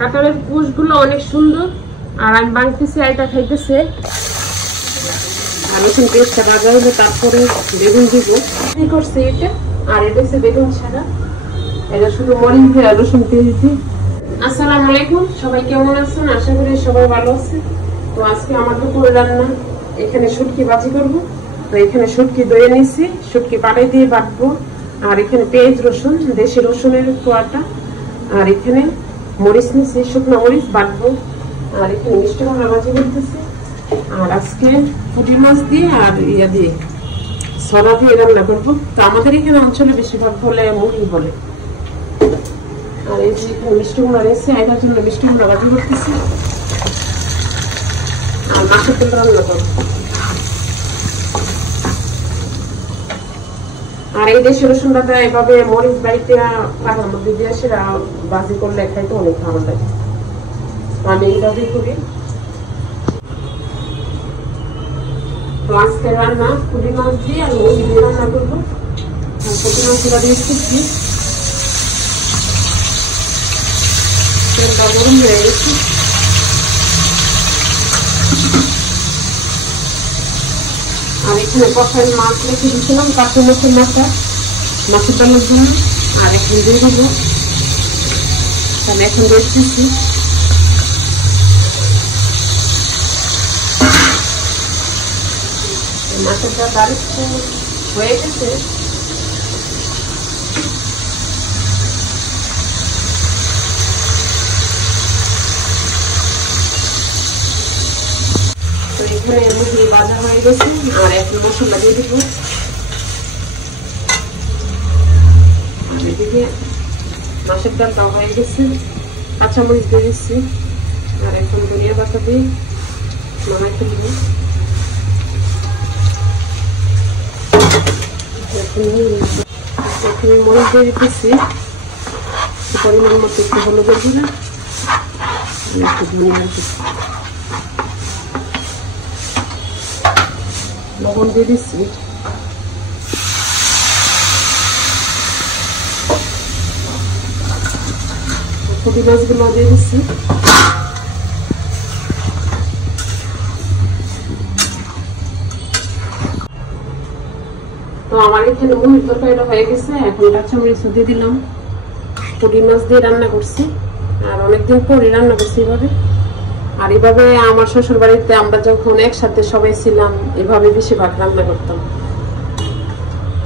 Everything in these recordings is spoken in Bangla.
কাঁঠালের কুশগুলো অনেক সুন্দর। আর আমি বাংতেছি, আইটা খাইতেছে। আর রসুন পেঁয়াজটা ভাজা হলে তারপরে বেগুন দিব। কি করছে এটা? আর এটা হচ্ছে বেগুন ছাড়া, এটা শুধু মরিচ দিয়ে আর রসুন পেঁয়াজ দিয়ে। আসসালামু আলাইকুম, সবাই কেমন আছেন? আশা করি সবাই ভালো আছে। তো আজকে আমার দুপুরে রান্না, এখানে শুটকি ভাজি করবো। তো এখানে শুটকি ধুয়ে নিয়েছি, শুটকি পাটাই দিয়ে বাটবো। আর এখানে পেঁয়াজ রসুন, দেশি রসুনের কোয়াটা। আর এখানে মরিচ নিয়েছি, শুকনো মরিচ বাটবো। আর এখানে মিষ্টি কুমড়া ভাজি করতেছি। আর আজকে পুঁটি মাছ দিয়ে আর ইয়া দিয়ে সরা দিয়ে রান্না করবো। তো আমাদের এখানে অঞ্চলে বেশিরভাগ বলে মুড়ি বলে। আর এই যে এখানে মিষ্টি কুমড়া রয়েছে, আইটার জন্য মিষ্টি কুমড়া ভাজি করতেছি। আর মাছের তেল রান্না করবো। আর এই দেশি রসুনটা এভাবে মরিচ বাড়িতে পাখার মধ্যে দিয়ে সেটা ভাজি করলে খাইতে অনেক ভালো লাগে। আমি এইভাবেই করি। তো আজকে রান্না পুঁটি মাছ দিয়ে আর মুরগি দিয়ে রান্না করবো। পুঁটি মাছগুলো দিয়ে শিখছি, তেলটা গরম হয়ে গেছে। আর এখানে কষাই মাছ রেখে দিয়েছিলাম, কাঁচা মাছের মাথা, মাছের ডালের জন্য। আর এখন দিয়ে দেবো, তাহলে এখন দেখতেছি। মাছের ডাল হয়ে গেছে। এখানে মুরগি ভাজা হয়ে গেছে। আর এখন মশলা দিয়ে দিব। আর এদিকে মাছের ডালটাও হয়ে গেছে, কাঁচামরিচ দিয়ে দিচ্ছি। আর এখন ধনিয়া পাতা দিয়ে নামাইতে দিব। এখানে মরিচ দিয়ে দিতেছি পরিমাণ মতো, একটু হলুদের গুঁড়া, একটু ধনিয়া লবণ দিয়ে দিচ্ছি। পুঁটি মাছগুলো দিয়ে দিচ্ছি। তো আমার এখানে মুরগির তরকারিটা হয়ে গেছে। এখন কাঁচামরিচ দিয়ে দিলাম। পুঁটি মাছ দিয়ে রান্না করছি, আর অনেকদিন পরে রান্না করছি এভাবে। আর এভাবে আমার শ্বশুর বাড়িতে আমরা যখন একসাথে সবাই ছিলাম, এভাবে বেশিরভাগ রান্না করতাম।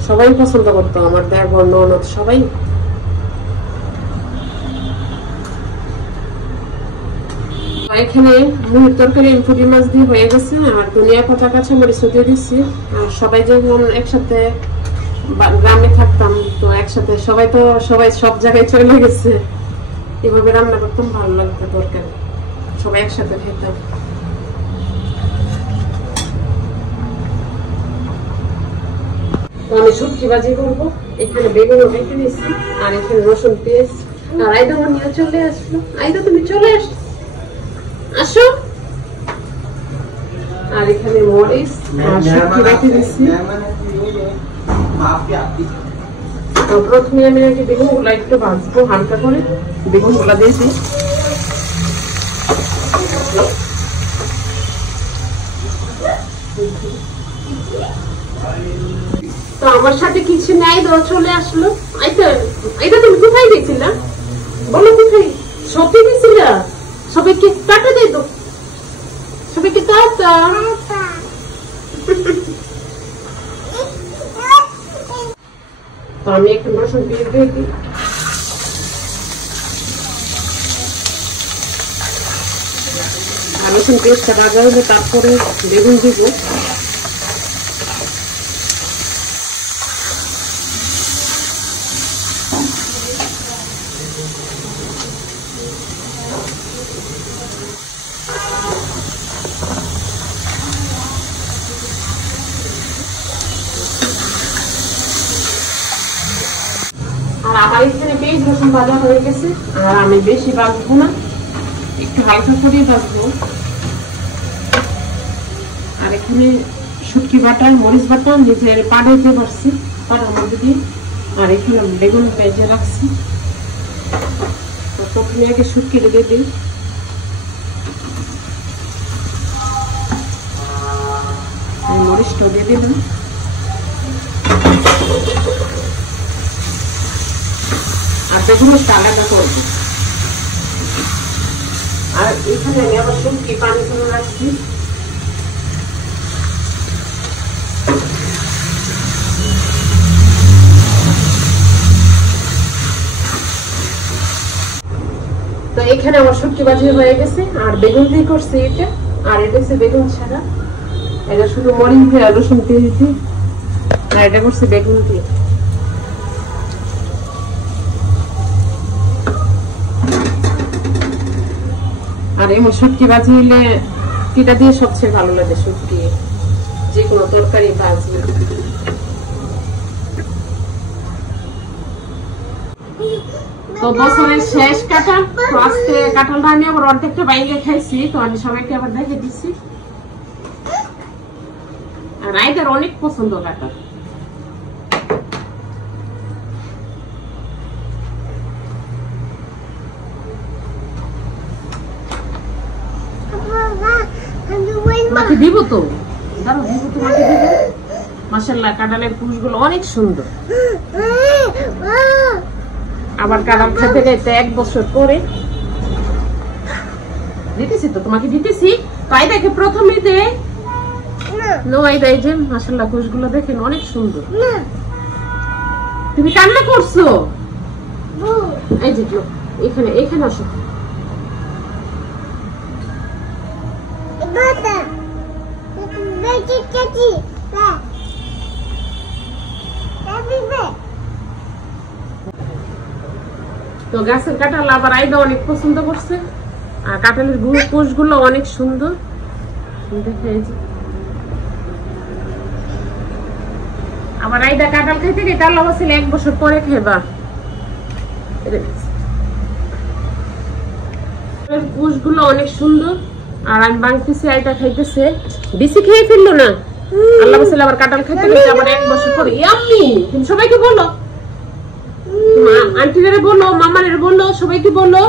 সবাই পছন্দ করতো, আমার দেওর ননদ সবাই। এখানে মুরগির তরকারি পুঁটি মাছ দিয়ে হয়ে গেছে। আর ধনিয়া পাতা কাঁচামরিচ দিয়ে দিচ্ছি। আর সবাই যখন একসাথে গ্রামে থাকতাম, তো একসাথে সবাই সব জায়গায় চলে গেছে, এভাবে রান্না করতাম, ভালো লাগতো তরকারি, সবাই একসাথে খেতাম। আমি শুটকি ভাজি করবো। এখানে বেগুন রেখে নিয়েছি। আর এখানে রসুন পেঁয়াজ। আর আইদা নিয়ে চলে আসলো। আইদা তুমি চলে আসো। আর এখানে মরিচ আর শুটকি রেখে দিচ্ছি। তো প্রথমে আমি আগে বেগুন গুলা একটু ভাজবো হালকা করে। বেগুন গুলা দিয়েছি। তো আমার সাথে কিছু নাই, চলে আসলো। আইটা তুমি কোথায় গেছিলা? বলো কোথায়? সত্যি গেছিলা? সবাইকে টাটা দিয়ে দাও, সবাইকে টাটা। তো আমি একটু রসুন পেঁয়াজ দিয়ে দিই। আর রসুন পেঁয়াজটা ভাজা হলে তারপরে বেগুন দিব। আর আমার এখানে পেঁয়াজ রসুন ভাজা হয়ে গেছে। আর আমি বেশি ভাজবো না, একটু হালকা করে ভাজবো। আর এখানে শুটকি বাটা, মরিচ বাটা নিজের পাড়াইতে পারছি, পাড়ার মধ্যে দিয়ে। আর এখানে বেগুন ভেজে রাখছি। প্রথমে আগে শুটকি দিয়ে দিই। মরিচটা দিয়ে দিলাম। আর বেগুন আলাদা করবো। আর এখানে আমি আবার শুটকি পানি করে রাখছি। তো এখানে আমার শুটকি ভাজি হয়ে গেছে। আর বেগুন দিয়ে করছি এটা। আর এটা হচ্ছে বেগুন ছাড়া, এটা শুধু মরিচ দিয়ে আর রসুন দিয়েছি। আর এটা করছি বেগুন দিয়ে। আর এমন শুটকি ভাজি হলে এটা দিয়ে সবচেয়ে ভালো লাগে। শুটকি যে কোনো তরকারি ভাজি। তো বছরের শেষ কাঁঠাল, তো আজকে কাঁঠালটা আমি আবার অর্ধেকটা বাইরে খাইছি। তো আমি সবাইকে আবার দেখে দিচ্ছি। আর রাইদার অনেক পছন্দ কাঁঠাল। মাকে দিব তো, দাঁড়াও দিব তো, মাকে দিব। মাশাআল্লাহ কাঁঠালের কুশগুলো অনেক সুন্দর। আবার কাঁঠাল খেতে খেতে 1 বছর পরে দিতেছি, তো তোমাকে দিতেছি। তাই দেখে প্রথমে দে নয় দেয় যে মাশাআল্লাহ কুশগুলো দেখেন অনেক সুন্দর। তুমি কান্না করছো? এই যে এখানে এখানে আসো। তো গাছের কাঁঠাল আবার আইদা অনেক পছন্দ করছে। আর কাঁঠালের কোষগুলো অনেক সুন্দর। আবার আইদা কাঁঠাল খাইতে গিয়ে তার লাগা ছিল 1 বছর পরে খাইবা। কোষগুলো অনেক সুন্দর। আর আমি বাংতিছি আইটা খাইতেছে, বেশি খেয়ে ফেললো না। আল্লাহ বলে আবার কাঁঠাল খাইতে গিয়ে আবার 1 বছর পরে। ইয়াম্মি, তুমি সবাইকে বলো, আন্টিরে বলো, মামারে বলো, সবাইকে বলো।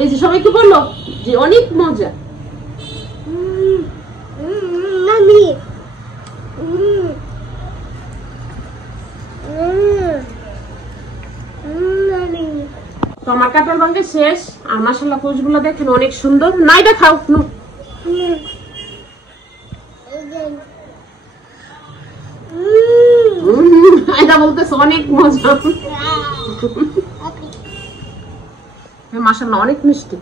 এই যে সবাইকে বলো যে অনেক মজা। তো আমার কাঁঠাল ভাঙা শেষ। আর মাশাআল্লাহ কোষগুলো দেখেন অনেক সুন্দর। না এটা খাও। এটা বলতেছে অনেক মজা। মাশাআল্লাহ অনেক মিষ্টি।